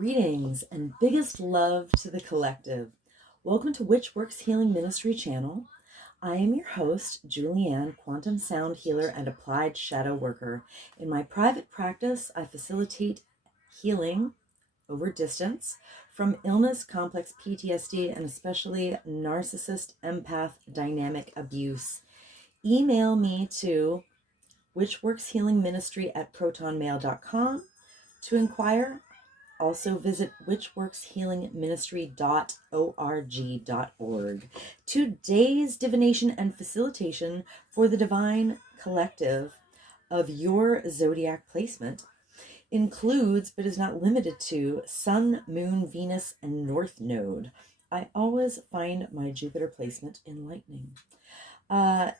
Greetings and biggest love to the collective. Welcome to Which Works Healing Ministry channel. I am your host, Julianne, quantum sound healer and applied shadow worker. In my private practice, I facilitate healing over distance from illness, complex PTSD, and especially narcissist, empath, dynamic abuse. Email me to whichworkshealingministry@protonmail.com to inquire. Also visit whichworkshealingministry.org.org. Today's divination and facilitation for the divine collective of your zodiac placement includes, but is not limited to, Sun, Moon, Venus, and North Node. I always find my Jupiter placement enlightening.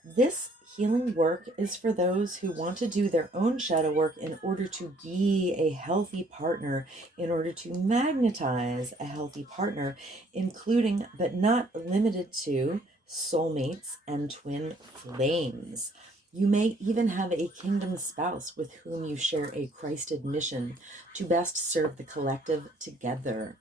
This healing work is for those who want to do their own shadow work in order to be a healthy partner, in order to magnetize a healthy partner, including but not limited to soulmates and twin flames. You may even have a kingdom spouse with whom you share a Christed mission to best serve the collective together.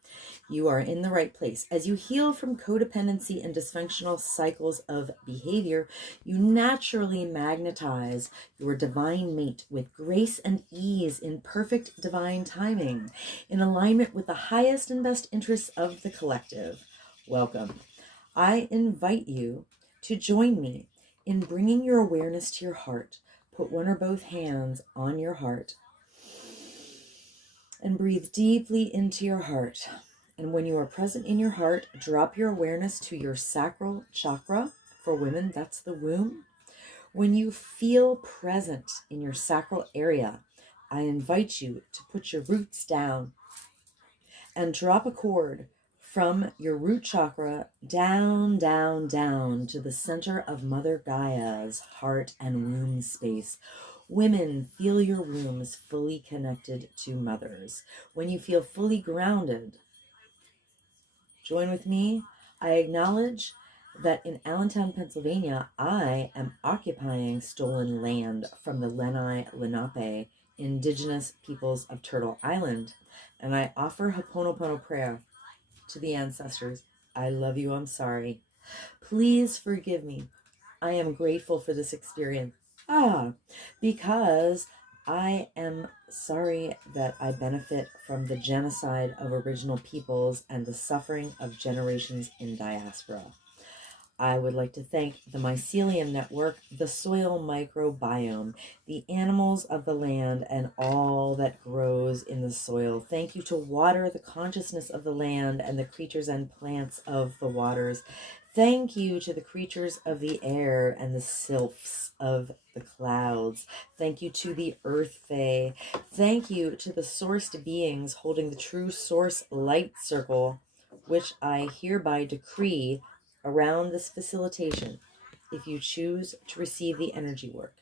You are in the right place. As you heal from codependency and dysfunctional cycles of behavior, you naturally magnetize your divine mate with grace and ease in perfect divine timing, in alignment with the highest and best interests of the collective. Welcome. I invite you to join me in bringing your awareness to your heart. Put one or both hands on your heart and breathe deeply into your heart. And when you are present in your heart, drop your awareness to your sacral chakra. For women, that's the womb. When you feel present in your sacral area, I invite you to put your roots down and drop a cord from your root chakra down, down, down to the center of Mother Gaia's heart and womb space. Women, feel your wombs fully connected to mothers. When you feel fully grounded, join with me. I acknowledge that in Allentown, Pennsylvania, I am occupying stolen land from the Lenni Lenape indigenous peoples of Turtle Island, and I offer Ho'oponopono prayer to the ancestors. I love you, I'm sorry. Please forgive me. I am grateful for this experience. Because I am sorry that I benefit from the genocide of original peoples and the suffering of generations in diaspora. I would like to thank the Mycelium Network, the soil microbiome, the animals of the land, and all that grows in the soil. Thank you to water, the consciousness of the land, and the creatures and plants of the waters. Thank you to the creatures of the air and the sylphs of the clouds. Thank you to the Earth Fae. Thank you to the sourced beings holding the true source light circle, which I hereby decree around this facilitation, if you choose to receive the energy work,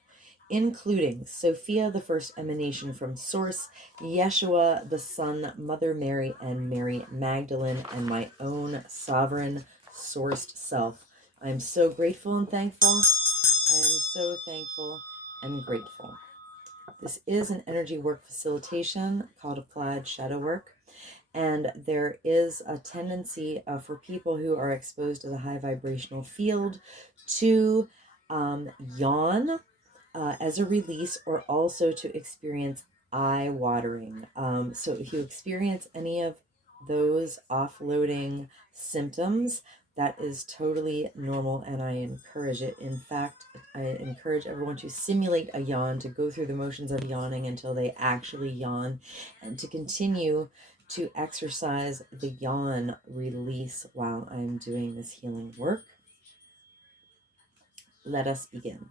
including Sophia, the first emanation from Source, Yeshua, the Son, Mother Mary, and Mary Magdalene, and my own sovereign sourced self. I am so grateful and thankful. I am so thankful and grateful. This is an energy work facilitation called Applied Shadow Work. And there is a tendency for people who are exposed to the high vibrational field to yawn as a release, or also to experience eye watering. So if you experience any of those offloading symptoms, that is totally normal, and I encourage it. In fact, I encourage everyone to simulate a yawn, to go through the motions of yawning until they actually yawn, and to continue to exercise the yawn release while I'm doing this healing work. Let us begin.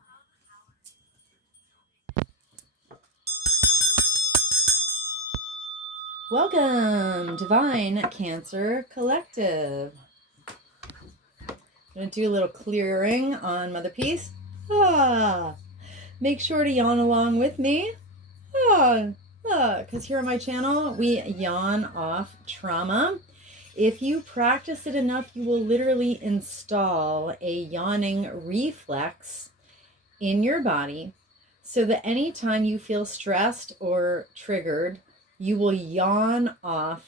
Welcome, Divine Cancer Collective. I'm going to do a little clearing on Mother Peace. Make sure to yawn along with me. Because here on my channel, we yawn off trauma. If you practice it enough, you will literally install a yawning reflex in your body so that anytime you feel stressed or triggered, you will yawn off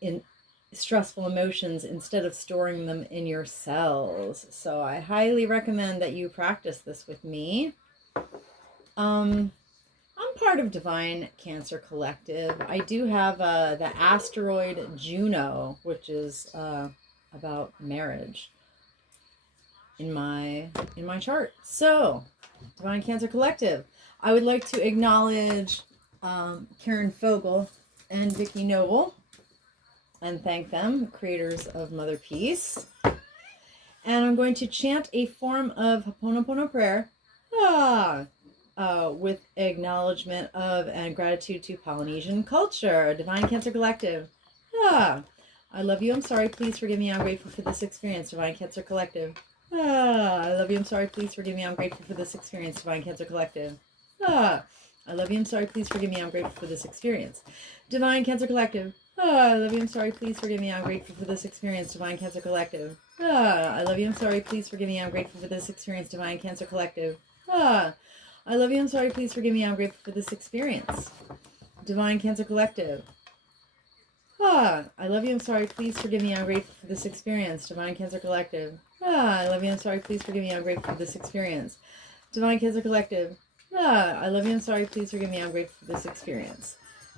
in stressful emotions instead of storing them in your cells. So I highly recommend that you practice this with me. I'm part of Divine Cancer Collective. I do have the asteroid Juno, which is about marriage in my chart. So, Divine Cancer Collective. I would like to acknowledge Karen Fogel and Vicki Noble and thank them, creators of Mother Peace. And I'm going to chant a form of Ho'oponopono prayer with acknowledgement of and gratitude to Polynesian culture. Divine Cancer Collective. I love you, I'm sorry, please forgive me, I'm grateful for this experience. Divine Cancer Collective. I love you, I'm sorry, please forgive me, I'm grateful for this experience. Divine Cancer Collective. I love you, I'm sorry, please forgive me, I'm grateful for this experience. Divine Cancer Collective. I love you, I'm sorry, please forgive me, I'm grateful for this experience. Divine Cancer Collective. I love you, I'm sorry, please forgive me, I'm grateful for this experience. Divine Cancer Collective. I love you, I'm sorry, please forgive me, I'm grateful for this experience. Divine Cancer Collective. I love you, I'm sorry, please forgive me, I'm grateful for this experience. Divine Cancer Collective. I love you, I'm sorry, please forgive me, I'm grateful for this experience. Divine Cancer Collective. I love you, I'm sorry, please forgive me, I'm grateful for this experience.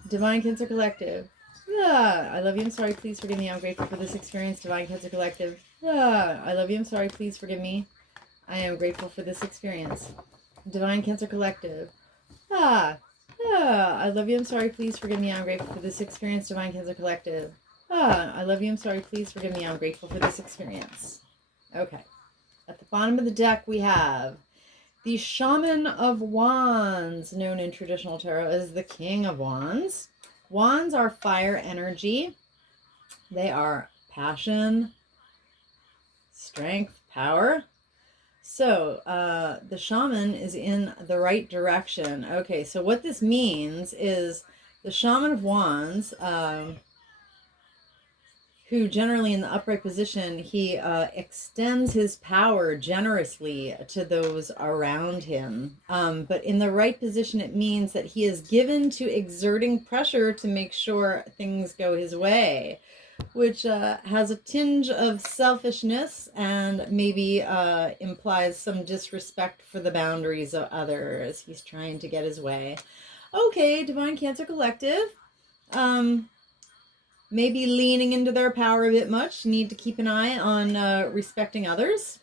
Divine Cancer Collective. I love you, I'm sorry, please forgive me, I'm grateful for this experience. Divine Cancer Collective. I love you, I'm sorry, please forgive me, I am grateful for this experience. Divine Cancer Collective. I love you, I'm sorry, please forgive me, I'm grateful for this experience. Divine Cancer Collective. I love you, I'm sorry, please forgive me, I'm grateful for this experience. Okay. At the bottom of the deck we have the Shaman of Wands, known in traditional tarot as the King of Wands. Wands are fire energy. They are passion, strength, power. So the shaman is in the right direction. Okay, so what this means is the Shaman of Wands, who generally in the upright position, he extends his power generously to those around him. But in the right position, it means that he is given to exerting pressure to make sure things go his way, which has a tinge of selfishness and maybe implies some disrespect for the boundaries of others. He's trying to get his way. Okay, Divine Cancer Collective. Maybe leaning into their power a bit much. Need to keep an eye on respecting others.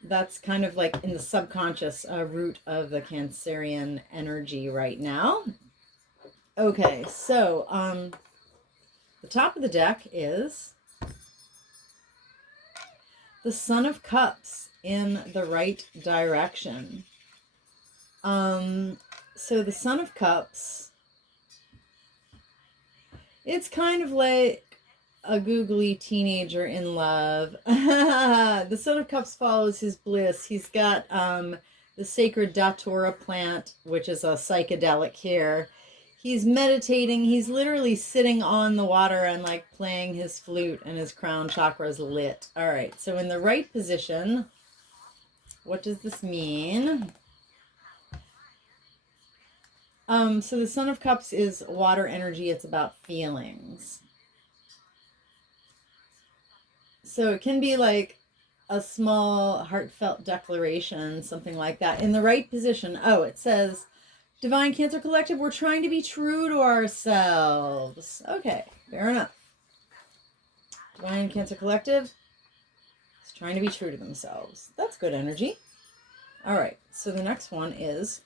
That's kind of like in the subconscious root of the Cancerian energy right now. Okay, so the top of the deck is the Son of Cups in the right direction. So the Son of Cups, it's kind of like a googly teenager in love. The Son of Cups follows his bliss. He's got the sacred datura plant, which is a psychedelic here. He's meditating. He's literally sitting on the water and like playing his flute, and his crown chakra is lit. All right, so in the right position, what does this mean? So the Son of Cups is water energy. It's about feelings. So it can be like a small heartfelt declaration, something like that. In the right position, it says, Divine Cancer Collective, we're trying to be true to ourselves. Okay, fair enough. Divine Cancer Collective is trying to be true to themselves. That's good energy. All right, so the next one is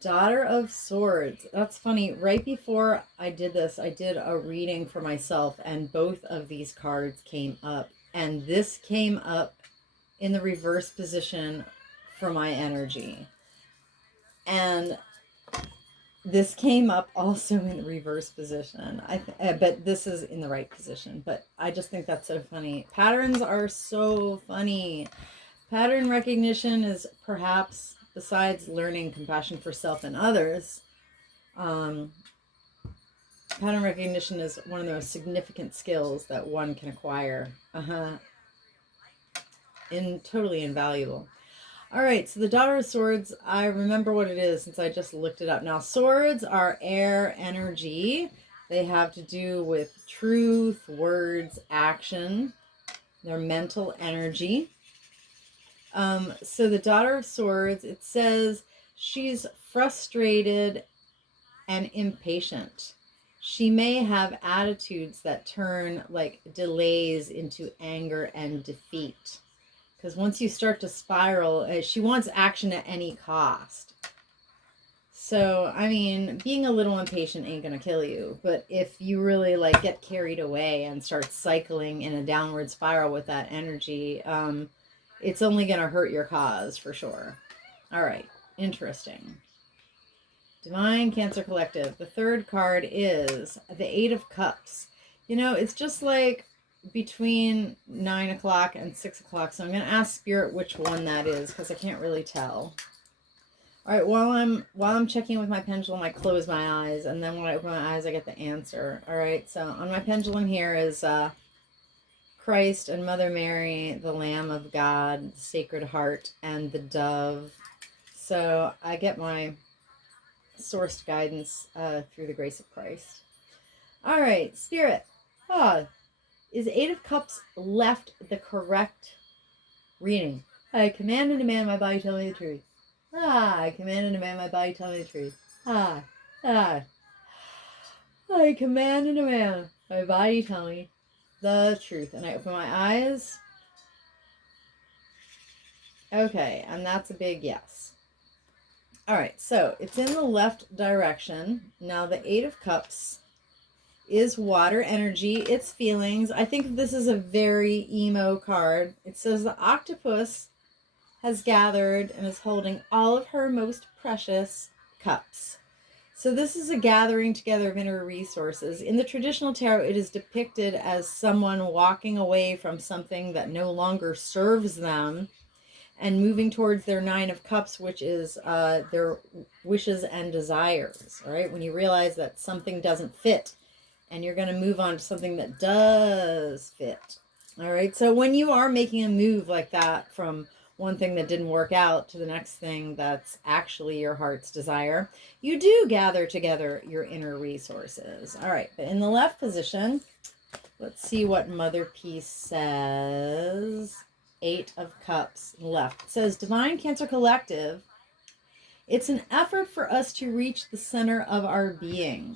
Daughter of Swords. That's funny. Right before I did this, I did a reading for myself, and both of these cards came up. And this came up in the reverse position for my energy. And this came up also in the reverse position. But this is in the right position. But I just think that's so funny. Patterns are so funny. Pattern recognition is perhaps, besides learning compassion for self and others, pattern recognition is one of the most significant skills that one can acquire. Totally invaluable. All right, so the Daughter of Swords, I remember what it is since I just looked it up. Now, swords are air energy. They have to do with truth, words, action. They're mental energy. So the Daughter of Swords, it says she's frustrated and impatient. She may have attitudes that turn like delays into anger and defeat. Because once you start to spiral, she wants action at any cost. So, I mean, being a little impatient ain't going to kill you. But if you really like get carried away and start cycling in a downward spiral with that energy, it's only going to hurt your cause for sure. All right. Interesting. Divine Cancer Collective. The third card is the Eight of Cups. You know, it's just like between 9 o'clock and 6 o'clock. So I'm going to ask Spirit which one that is because I can't really tell. All right, while I'm checking with my pendulum, I close my eyes, and then when I open my eyes, I get the answer. All right, so on my pendulum here is Christ and Mother Mary, the Lamb of God, the Sacred Heart, and the Dove. So I get my sourced guidance through the grace of Christ. All right, Spirit. Is Eight of Cups left the correct reading? I command and demand my body tell me the truth. I command and demand my body tell me the truth. I command and demand my body tell me the truth. And I open my eyes. Okay, and that's a big yes. All right, so it's in the left direction. Now the Eight of Cups is water energy, it's feelings. I think this is a very emo card. It says the octopus has gathered and is holding all of her most precious cups. So this is a gathering together of inner resources. In the traditional tarot, it is depicted as someone walking away from something that no longer serves them and moving towards their Nine of Cups, which is their wishes and desires. All right, when you realize that something doesn't fit and you're going to move on to something that does fit. All right, so when you are making a move like that from one thing that didn't work out to the next thing that's actually your heart's desire, you do gather together your inner resources. All right, but in the left position, let's see what Mother Peace says. Eight of Cups left. It says, Divine Cancer Collective, it's an effort for us to reach the center of our being.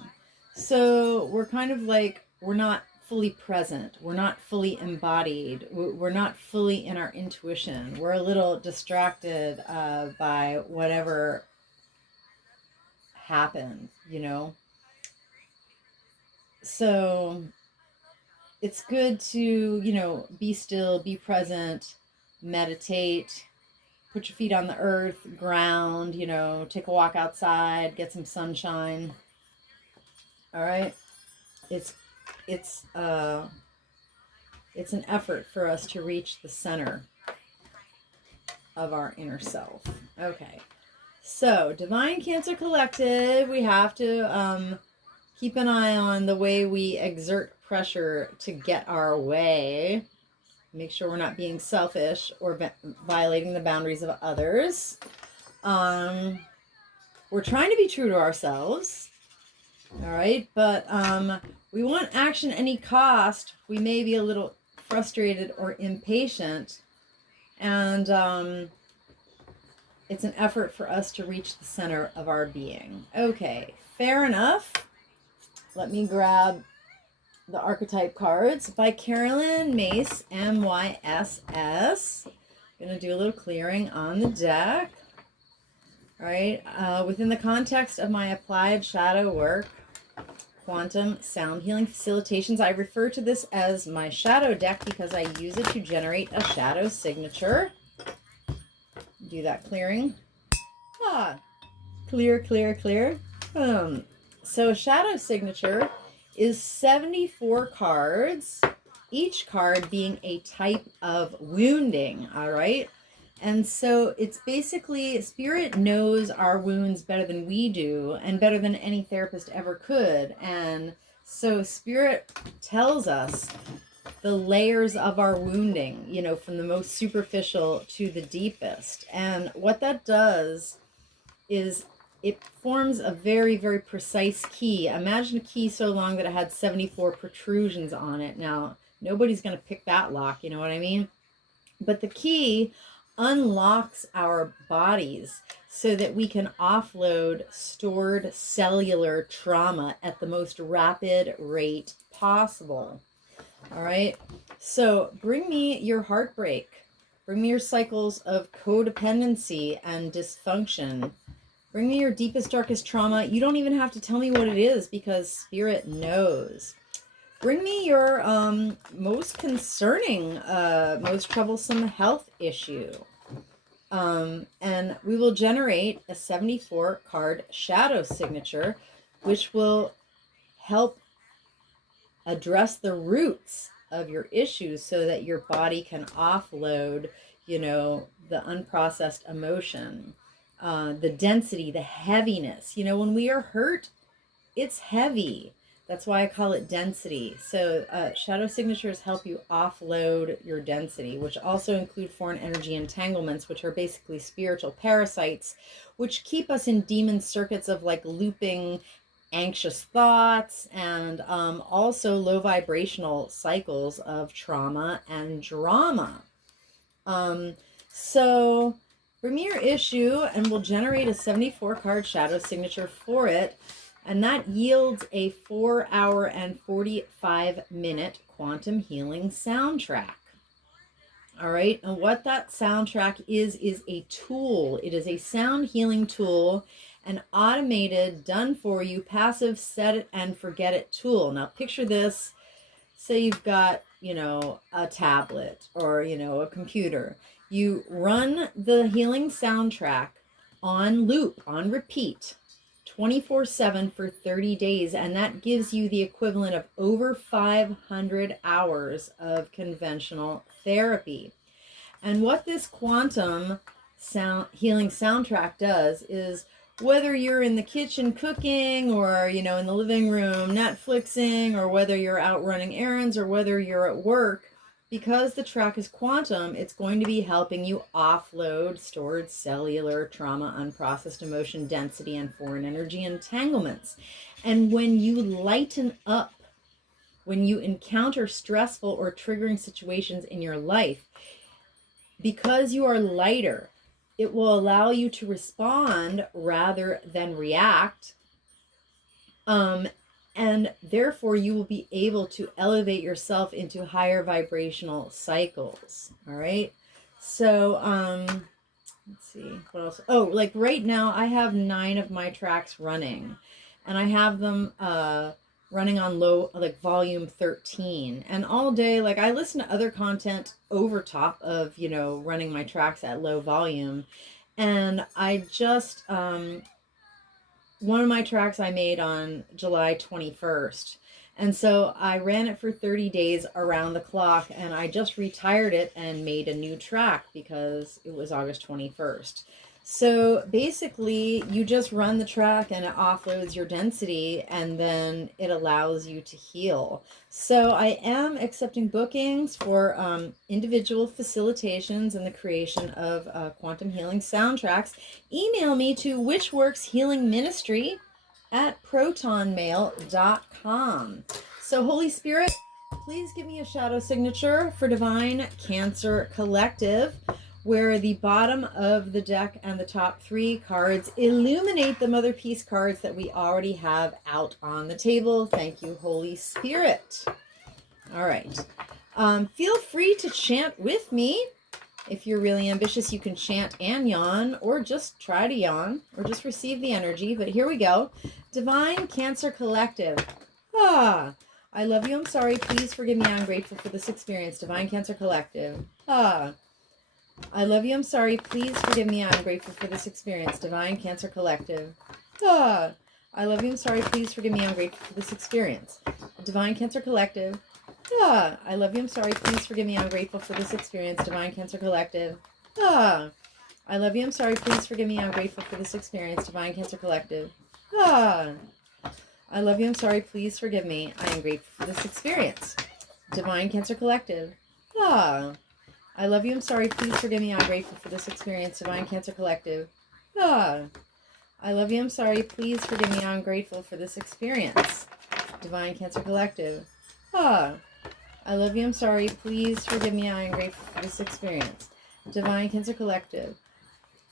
So we're kind of like, we're not fully present. We're not fully embodied. We're not fully in our intuition. We're a little distracted by whatever happened, you know? So it's good to, you know, be still, be present, meditate, put your feet on the earth, ground, you know, take a walk outside, get some sunshine. All right. It's an effort for us to reach the center of our inner self. Okay. So, Divine Cancer Collective, we have to keep an eye on the way we exert pressure to get our way. Make sure we're not being selfish or violating the boundaries of others. We're trying to be true to ourselves. All right, but we want action at any cost. We may be a little frustrated or impatient, and it's an effort for us to reach the center of our being. Okay, fair enough. Let me grab the archetype cards by Carolyn Mace, MYSS. I'm going to do a little clearing on the deck. All right, within the context of my applied shadow work, quantum sound healing facilitations, I refer to this as my shadow deck because I use it to generate a shadow signature. Do that clearing. Clear, clear, clear. So a shadow signature is 74 cards, each card being a type of wounding, all right? And so it's basically, Spirit knows our wounds better than we do and better than any therapist ever could. And so Spirit tells us the layers of our wounding, you know, from the most superficial to the deepest. And what that does is it forms a very, very precise key. Imagine a key so long that it had 74 protrusions on it. Now, nobody's going to pick that lock, you know what I mean? But the key unlocks our bodies so that we can offload stored cellular trauma at the most rapid rate possible. All right. So bring me your heartbreak. Bring me your cycles of codependency and dysfunction. Bring me your deepest, darkest trauma. You don't even have to tell me what it is because Spirit knows. Bring me your most concerning, most troublesome health issue. And we will generate a 74 card shadow signature, which will help address the roots of your issues so that your body can offload, you know, the unprocessed emotion, the density, the heaviness. You know, when we are hurt, it's heavy. That's why I call it density. So shadow signatures help you offload your density, which also include foreign energy entanglements, which are basically spiritual parasites, which keep us in demon circuits of like looping anxious thoughts and also low vibrational cycles of trauma and drama. So bring me your issue and we'll generate a 74 card shadow signature for it. And that yields a 4-hour and 45-minute quantum healing soundtrack. All right. And what that soundtrack is a tool. It is a sound healing tool, an automated, done for you, passive, set it and forget it tool. Now picture this. Say you've got, you know, a tablet or, you know, a computer. You run the healing soundtrack on loop, on repeat, 24/7 for 30 days, and that gives you the equivalent of over 500 hours of conventional therapy. And what this quantum sound healing soundtrack does is, whether you're in the kitchen cooking or, you know, in the living room Netflixing, or whether you're out running errands or whether you're at work, because the track is quantum, it's going to be helping you offload stored cellular trauma, unprocessed emotion density, and foreign energy entanglements. And when you lighten up, when you encounter stressful or triggering situations in your life, because you are lighter, it will allow you to respond rather than react. And therefore you will be able to elevate yourself into higher vibrational cycles. All right. So, let's see what else. Oh, like right now I have 9 of my tracks running, and I have them, running on low, like volume 13, and all day, like I listen to other content over top of, you know, running my tracks at low volume. And I just, one of my tracks I made on July 21st. And so I ran it for 30 days around the clock, and I just retired it and made a new track because it was August 21st. So basically you just run the track and it offloads your density, and then it allows you to heal. So I am accepting bookings for individual facilitations and the creation of quantum healing soundtracks. Email me to witchworkshealingministry@protonmail.com. So Holy Spirit, please give me a shadow signature for Divine Cancer Collective, where the bottom of the deck and the top 3 cards illuminate the Mother Peace cards that we already have out on the table. Thank you, Holy Spirit. All right. Feel free to chant with me. If you're really ambitious, you can chant and yawn, or just try to yawn, or just receive the energy. But here we go. Divine Cancer Collective. I love you. I'm sorry. Please forgive me. I'm grateful for this experience. Divine Cancer Collective. I love you. I'm sorry. Please forgive me. I'm grateful for this experience. Divine Cancer Collective. I love you. I'm sorry. Please forgive me. I'm grateful for this experience. Divine Cancer Collective. I love you. I'm sorry. Please forgive me. I'm grateful for this experience. Divine Cancer Collective. I love you. I'm sorry. Please forgive me. I'm grateful for this experience. Divine Cancer Collective. I love you. I'm sorry. Please forgive me. I am grateful for this experience. Divine Cancer Collective. Ah, I love you. I'm sorry. Please forgive me. I'm grateful for this experience. Divine Cancer Collective. Ah, I love you. I'm sorry. Please forgive me. I'm grateful for this experience. Divine Cancer Collective. Ah, I love you. I'm sorry. Please forgive me. I am grateful for this experience. Divine Cancer Collective.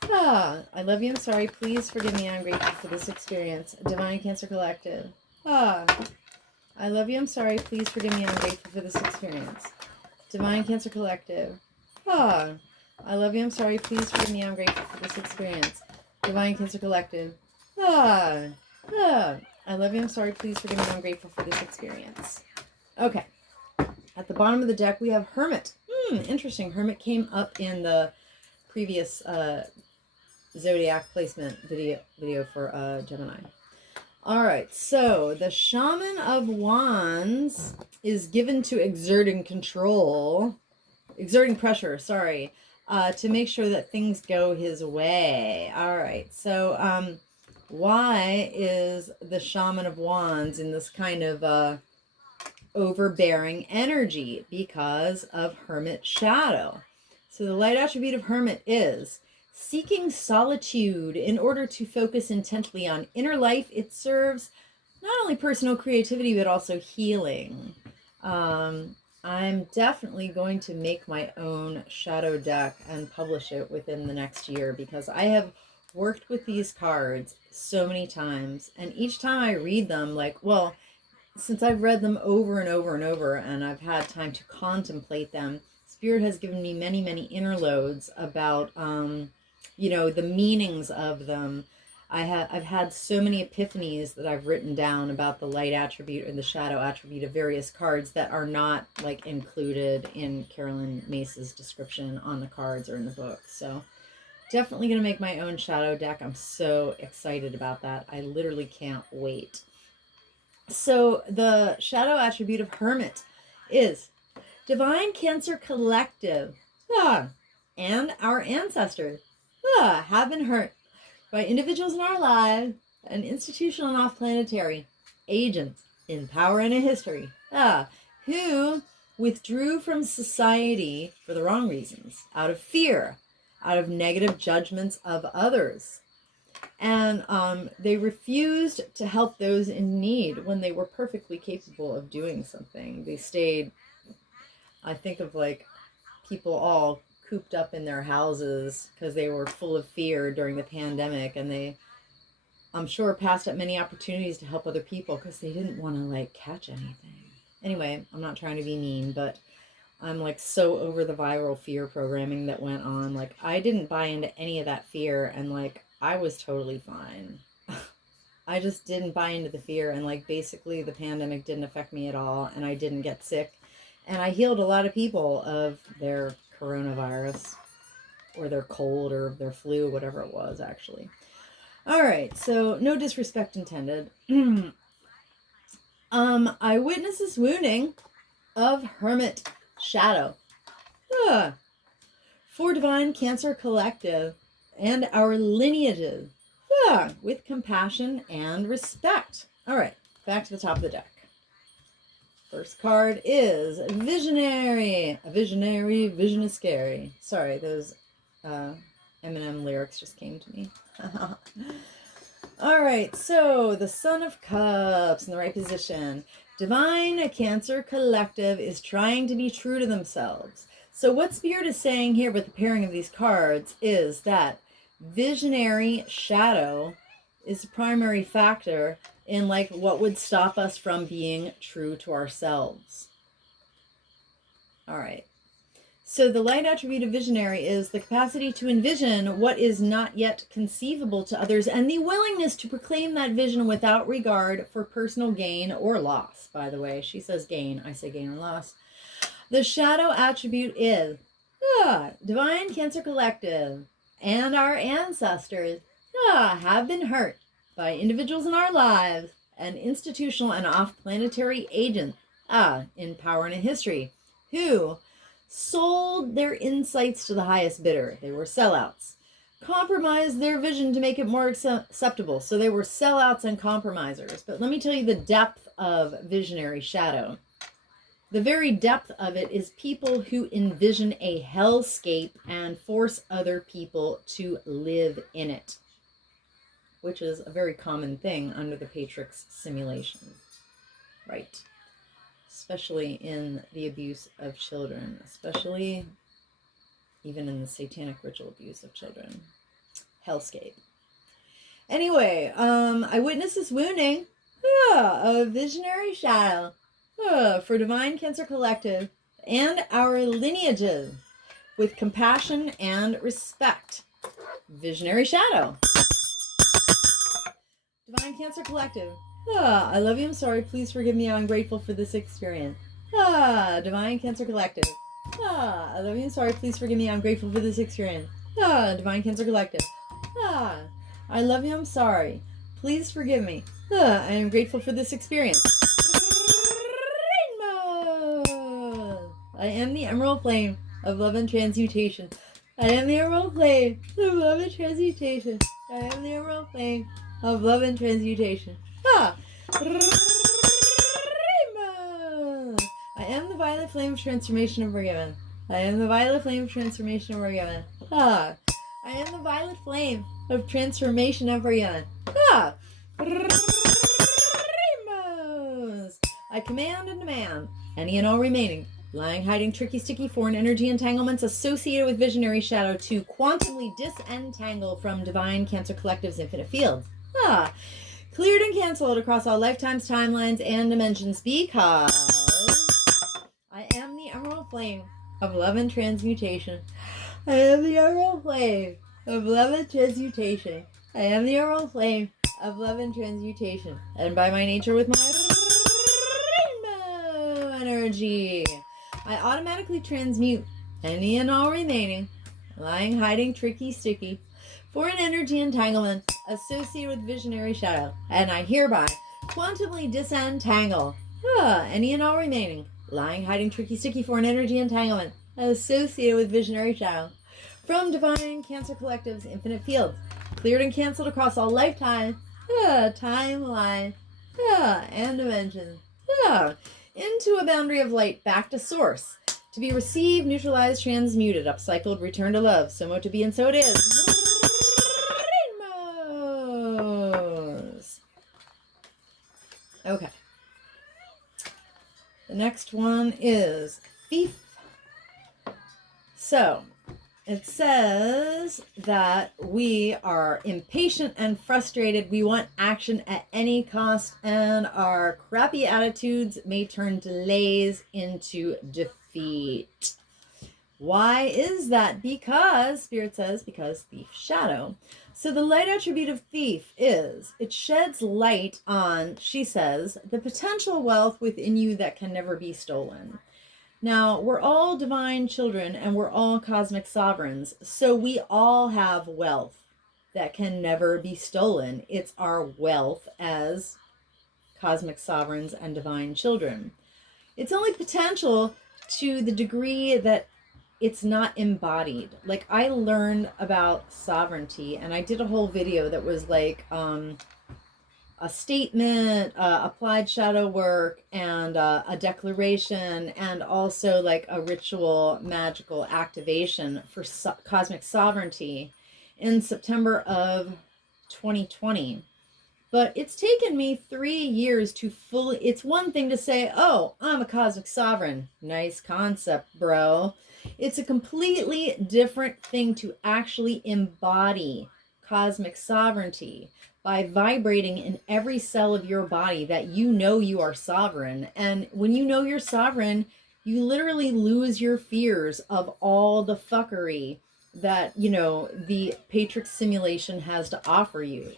Ah, I love you. I'm sorry. Please forgive me. I'm grateful for this experience. Divine Cancer Collective. Ah, I love you. I'm sorry. Please forgive me. I'm grateful for this experience. Divine Cancer Collective. Ah, I love you. I'm sorry. Please forgive me. I'm grateful for this experience. Divine Cancer Collective. Ah, I love you. I'm sorry. Please forgive me. I'm grateful for this experience. Okay. At the bottom of the deck, we have Hermit. Interesting. Hermit came up in the previous zodiac placement video for Gemini. All right, so the Shaman of Wands is given to exerting pressure, to make sure that things go his way. All right, so why is the Shaman of Wands in this kind of overbearing energy? Because of Hermit shadow. So the light attribute of Hermit is seeking solitude in order to focus intently on inner life. It serves not only personal creativity, but also healing. I'm definitely going to make my own shadow deck and publish it within the next year, because I have worked with these cards so many times, and each time I read them, since I've read them over and over and over, and I've had time to contemplate them, Spirit has given me many, many inner loads about, the meanings of them. I've had so many epiphanies that I've written down about the light attribute and the shadow attribute of various cards that are not included in Carolyn Mace's description on the cards or in the book. So definitely going to make my own shadow deck. I'm so excited about that. I literally can't wait. So the shadow attribute of Hermit is Divine Cancer Collective. And our ancestors have been hurt by individuals in our lives and institutional and off-planetary agents in power and in history who withdrew from society for the wrong reasons, out of fear, out of negative judgments of others. And they refused to help those in need when they were perfectly capable of doing something. They stayed, I think of people all cooped up in their houses because they were full of fear during the pandemic, and they, I'm sure, passed up many opportunities to help other people because they didn't want to catch anything. Anyway, I'm not trying to be mean, but I'm so over the viral fear programming that went on. I didn't buy into any of that fear, and I was totally fine. I just didn't buy into the fear, and basically the pandemic didn't affect me at all, and I didn't get sick. And I healed a lot of people of their coronavirus or their cold or their flu, whatever it was, actually. All right, so no disrespect intended. Eyewitnesses wounding of Hermit shadow. For Divine Cancer Collective and our lineages with compassion and respect. All right, back to the top of the deck. First card is Visionary. A visionary, vision is scary. Sorry, those Eminem lyrics just came to me. All right, so the Son of Cups in the right position. Divine Cancer Collective is trying to be true to themselves. So what Spirit is saying here with the pairing of these cards is that visionary shadow is the primary factor in what would stop us from being true to ourselves. All right. So the light attribute of visionary is the capacity to envision what is not yet conceivable to others, and the willingness to proclaim that vision without regard for personal gain or loss. By the way, she says gain, I say gain or loss. The shadow attribute is Divine Cancer Collective and our ancestors have been hurt by individuals in our lives and institutional and off-planetary agents in power and in history who sold their insights to the highest bidder. They were sellouts. Compromised their vision to make it more acceptable. So they were sellouts and compromisers. But let me tell you the depth of visionary shadow. The very depth of it is people who envision a hellscape and force other people to live in it, which is a very common thing under the Patriarchal simulation, right? Especially in the abuse of children, especially even in the satanic ritual abuse of children. Hellscape. Anyway, I witnessed this wounding a visionary shadow for Divine Cancer Collective and our lineages with compassion and respect. Visionary shadow. Divine Cancer Collective. I love you. I'm sorry. Please forgive me. I'm grateful for this experience. Divine Cancer Collective. I love you. I'm sorry. Please forgive me. I'm grateful for this experience. Divine Cancer Collective. I love you. I'm sorry. Please forgive me. I am grateful for this experience. Rainbow. I am the emerald flame of love and transmutation. I am the emerald flame of love and transmutation. I am the emerald flame of love and transmutation. Rainbow. I am the violet flame of transformation and forgiven. I am the violet flame of transformation and forgiven. I am the violet flame of transformation and forgiven. Rainbows. I command and demand any and all remaining lying, hiding, tricky, sticky, foreign energy entanglements associated with visionary shadow to quantumly disentangle from Divine Cancer Collective's infinite fields. Cleared and canceled across all lifetimes, timelines, and dimensions because I am the emerald flame of love and transmutation. I am the emerald flame of love and transmutation. I am the emerald flame of love and transmutation. And by my nature with my rainbow energy, I automatically transmute any and all remaining lying, hiding, tricky, sticky, foreign energy entanglements associated with visionary shadow. And I hereby quantumly disentangle any and all remaining lying, hiding, tricky, sticky, foreign energy entanglement associated with visionary shadow from Divine Cancer Collective's infinite field, cleared and canceled across all lifetime, timeline, and dimensions, into a boundary of light back to source, to be received, neutralized, transmuted, upcycled, returned to love, so much to be and so it is. Rainbows. Okay. The next one is thief. So, it says that we are impatient and frustrated. We want action at any cost, and our crappy attitudes may turn delays into defeat. Why is that? Because, Spirit says, because thief shadow. So the light attribute of thief is, it sheds light on, she says, the potential wealth within you that can never be stolen. Now, we're all divine children and we're all cosmic sovereigns, so we all have wealth that can never be stolen. It's our wealth as cosmic sovereigns and divine children. It's only potential to the degree that it's not embodied. Like, I learned about sovereignty and I did a whole video that was like a statement, applied shadow work, and a declaration, and also like a ritual magical activation for cosmic sovereignty in September of 2020. But it's taken me 3 years to fully, it's one thing to say, oh, I'm a cosmic sovereign. Nice concept, bro. It's a completely different thing to actually embody cosmic sovereignty by vibrating in every cell of your body that you know you are sovereign. And when you know you're sovereign, you literally lose your fears of all the fuckery that, you know, the Patriarchal simulation has to offer you.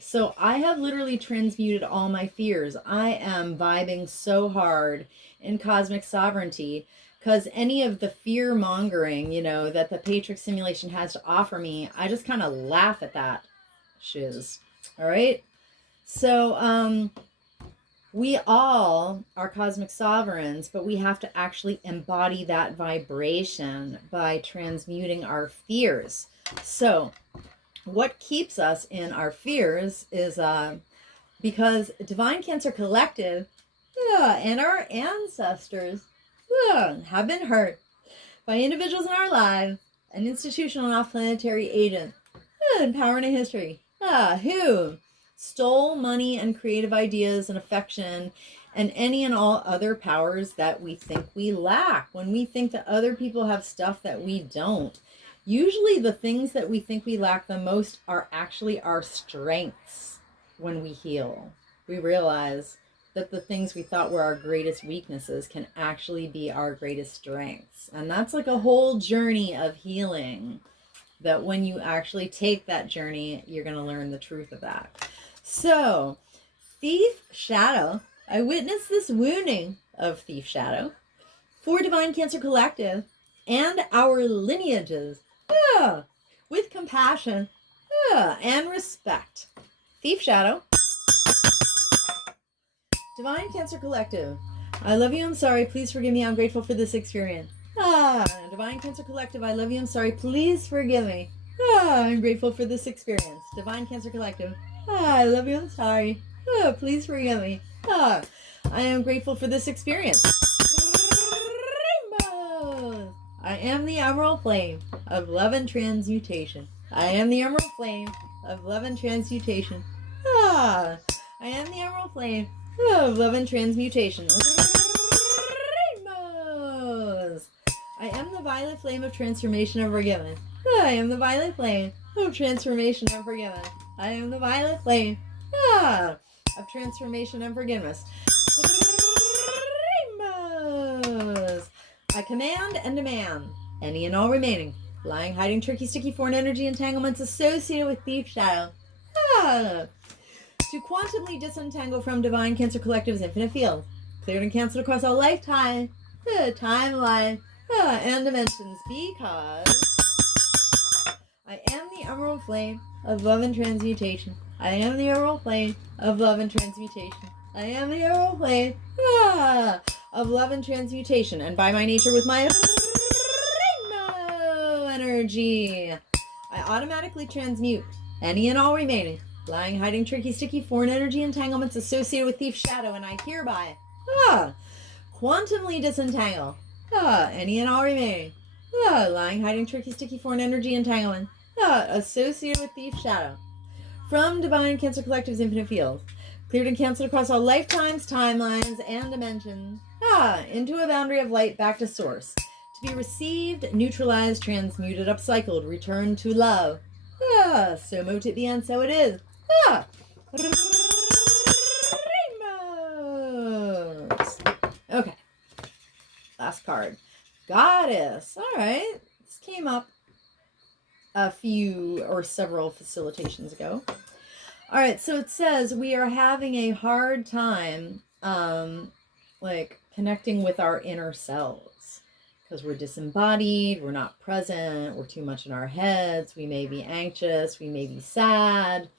So I have literally transmuted all my fears. I am vibing so hard in cosmic sovereignty because any of the fear mongering, you know, that the Patriarchal simulation has to offer me, I just kind of laugh at that shiz. All right. So, we all are cosmic sovereigns, but we have to actually embody that vibration by transmuting our fears. So what keeps us in our fears is because Divine Cancer Collective and our ancestors have been hurt by individuals in our lives, an institutional and off-planetary agent, in power in history, who stole money and creative ideas and affection and any and all other powers that we think we lack. When we think that other people have stuff that we don't, usually the things that we think we lack the most are actually our strengths. When we heal, we realize that the things we thought were our greatest weaknesses can actually be our greatest strengths. And that's like a whole journey of healing, that when you actually take that journey, you're going to learn the truth of that. So, Thief Shadow, I witnessed this wounding of Thief Shadow for Divine Cancer Collective and our lineages, with compassion and respect. Thief Shadow, Divine Cancer Collective, I love you, I'm sorry, please forgive me, I'm grateful for this experience. Divine Cancer Collective, I love you, I'm sorry, please forgive me. I'm grateful for this experience. Divine Cancer Collective, I love you, I'm sorry, please forgive me. I am grateful for this experience. Rainbows. I am the emerald flame of love and transmutation. I am the emerald flame of love and transmutation. I am the emerald flame of love and transmutation. Rainbows. I am the violet flame of transformation and forgiveness. I am the violet flame of transformation and forgiveness. I am the violet flame of transformation and forgiveness. Rainbows. I command and demand any and all remaining lying, hiding, tricky, sticky foreign energy entanglements associated with Thief Shadow to quantumly disentangle from Divine Cancer Collective's infinite field, cleared and canceled across all lifetime, timeline, and dimensions, because I am the emerald flame of love and transmutation. I am the emerald flame of love and transmutation. I am the emerald flame of love and transmutation. And by my nature, with my rainbow energy, I automatically transmute any and all remaining lying, hiding, tricky, sticky foreign energy entanglements associated with Thief Shadow. And I hereby quantumly disentangle any and all remaining lying, hiding, tricky, sticky foreign energy entanglement associated with Thief Shadow from Divine Cancer Collective's infinite field, cleared and canceled across all lifetimes, timelines, and dimensions, into a boundary of light back to source, to be received, neutralized, transmuted, upcycled, returned to love. So mote it be, and so it is. Rainbows. Okay. Last card. Goddess. All right. This came up a few or several facilitations ago. All right. So it says we are having a hard time, like connecting with our inner selves because we're disembodied. We're not present. We're too much in our heads. We may be anxious. We may be sad.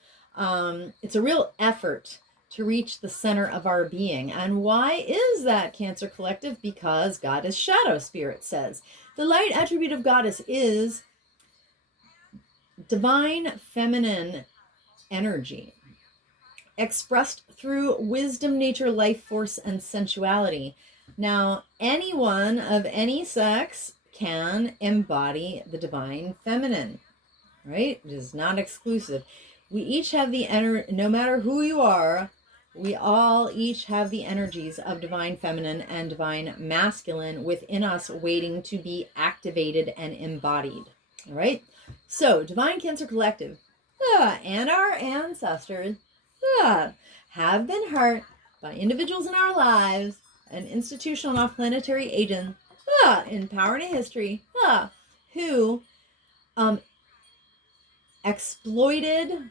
It's a real effort to reach the center of our being. And why is that, Cancer Collective? Because Goddess Shadow Spirit says the light attribute of Goddess is divine feminine energy expressed through wisdom, nature, life force, and sensuality. Now, anyone of any sex can embody the divine feminine, right? It is not exclusive. We each have the no matter who you are, we all each have the energies of divine feminine and divine masculine within us waiting to be activated and embodied. All right? So, Divine Cancer Collective and our ancestors have been hurt by individuals in our lives and institutional and off-planetary agents in power and history who exploited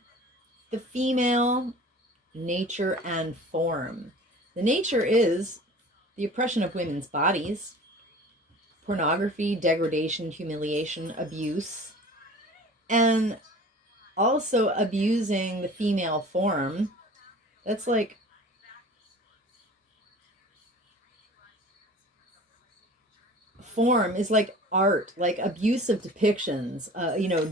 the female nature and form. The nature is the oppression of women's bodies, pornography, degradation, humiliation, abuse, and also abusing the female form. That's like form is like art, like abusive depictions,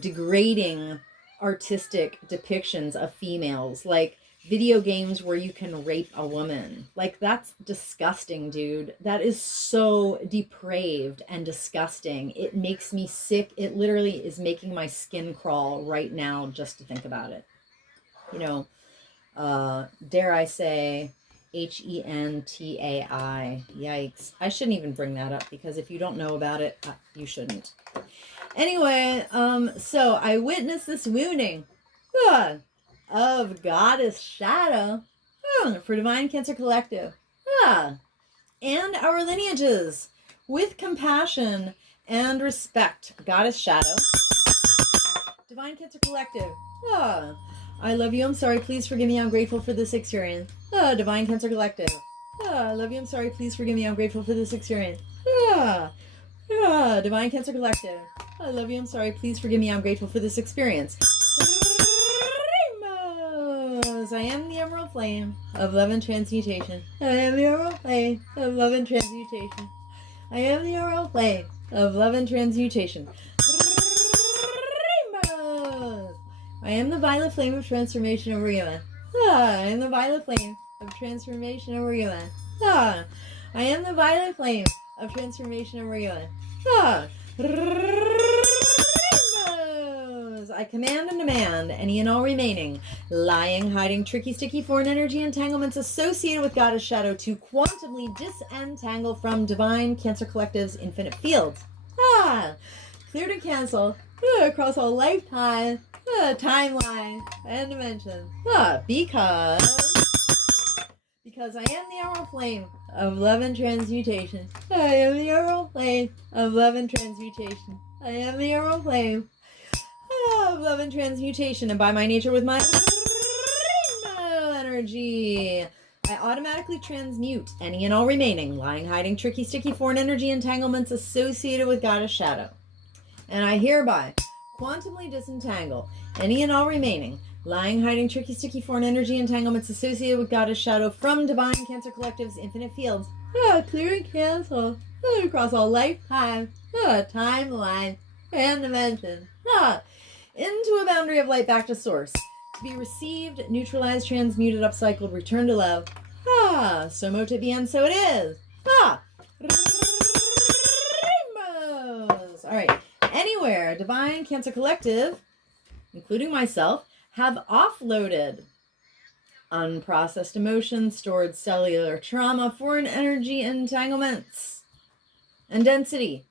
degrading artistic depictions of females, like video games where you can rape a woman. Like, that's disgusting, dude. That is so depraved and disgusting. It makes me sick. It literally is making my skin crawl right now just to think about it. You know, dare I say, hentai. Yikes. I shouldn't even bring that up, because if you don't know about it, you shouldn't. Anyway, so I witnessed this wounding of Goddess Shadow for Divine Cancer Collective and our lineages with compassion and respect. Goddess Shadow, Divine Cancer Collective. I love you. I'm sorry. Please forgive me. I'm grateful for this experience. Divine Cancer Collective. I love you. I'm sorry. Please forgive me. I'm grateful for this experience. Divine Cancer Collective. I love you. I'm sorry. Please forgive me. I'm grateful for this experience. Rainbows. I am the Emerald Flame of Love and Transmutation. I am the Emerald Flame of Love and Transmutation. I am the Emerald Flame of Love and Transmutation. Rainbows. I am the Violet Flame of Transformation over you. I am the Violet Flame of Transformation over you. I am the Violet Flame of Transformation over you. I command and demand any and all remaining lying, hiding, tricky, sticky foreign energy entanglements associated with Goddess Shadow to quantumly disentangle from Divine Cancer Collective's infinite fields. Cleared and canceled across all lifetime, timeline, and dimensions. Because I am the Emerald Flame of Love and Transmutation. I am the Emerald Flame of Love and Transmutation. I am the Emerald Flame of Love and Transmutation, and by my nature with my rainbow energy, I automatically transmute any and all remaining lying, hiding, tricky, sticky foreign energy entanglements associated with Goddess Shadow. And I hereby quantumly disentangle any and all remaining lying, hiding, tricky, sticky foreign energy entanglements associated with Goddess Shadow from Divine Cancer Collective's infinite fields. Clear and cancel across all lifetime, timeline, and dimension. Into a boundary of light back to source. To be received, neutralized, transmuted, upcycled, returned to love. So mote it be, and so it is. Rainbows. All right. Anywhere Divine Cancer Collective, including myself, have offloaded unprocessed emotions, stored cellular trauma, foreign energy entanglements, and density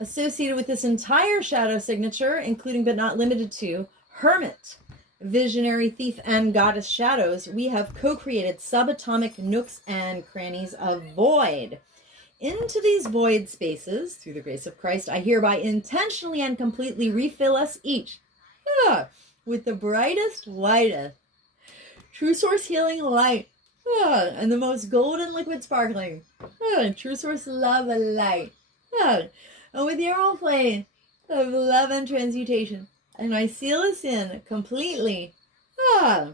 associated with this entire shadow signature, including but not limited to Hermit, Visionary, Thief, and Goddess Shadows, we have co-created subatomic nooks and crannies of void. Into these void spaces, through the grace of Christ, I hereby intentionally and completely refill us each with the brightest, whitest, true source healing light, and the most golden liquid sparkling, true source love and light, and with your own flame of love and transmutation. And I seal us in completely. I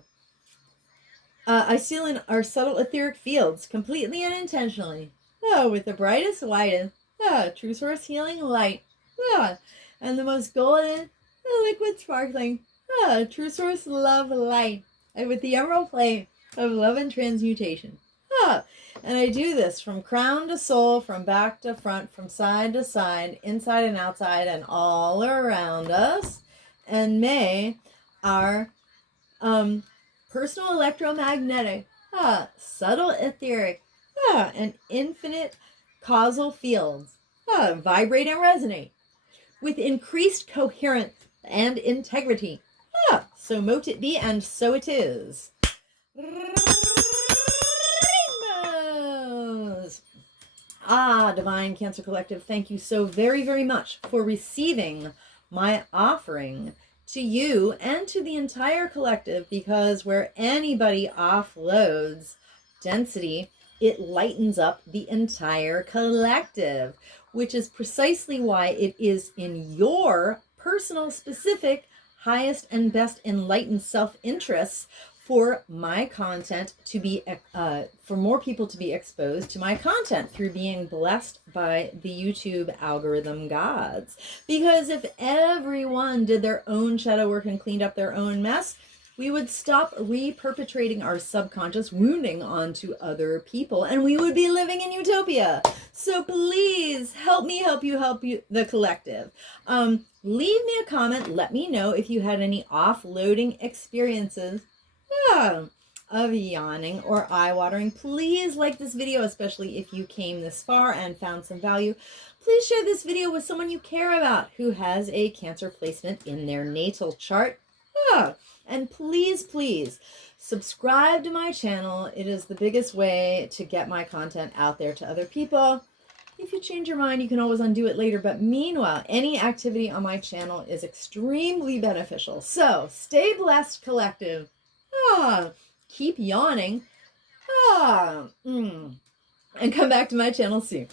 seal in our subtle etheric fields completely and intentionally. With the brightest, whitest, true source healing light, and the most golden, liquid sparkling, true source love light, and with the emerald flame of love and transmutation. And I do this from crown to sole, from back to front, from side to side, inside and outside, and all around us. And may our personal electromagnetic, subtle etheric, and infinite causal fields vibrate and resonate with increased coherence and integrity. So mote it be, and so it is. Rainbows. Divine Cancer Collective, thank you so very, very much for receiving my offering to you and to the entire collective, because where anybody offloads density, it lightens up the entire collective, which is precisely why it is in your personal, specific, highest and best enlightened self-interests for my content to be, for more people to be exposed to my content through being blessed by the YouTube algorithm gods. Because if everyone did their own shadow work and cleaned up their own mess, we would stop re-perpetrating our subconscious wounding onto other people, and we would be living in utopia. So please help me help you, the collective. Leave me a comment. Let me know if you had any offloading experiences of yawning or eye-watering. Please like this video, especially if you came this far and found some value. Please share this video with someone you care about who has a Cancer placement in their natal chart. And please subscribe to my channel. It is the biggest way to get my content out there to other people. If you change your mind, you can always undo it later. But meanwhile, any activity on my channel is extremely beneficial. So stay blessed, collective. Keep yawning. And come back to my channel soon.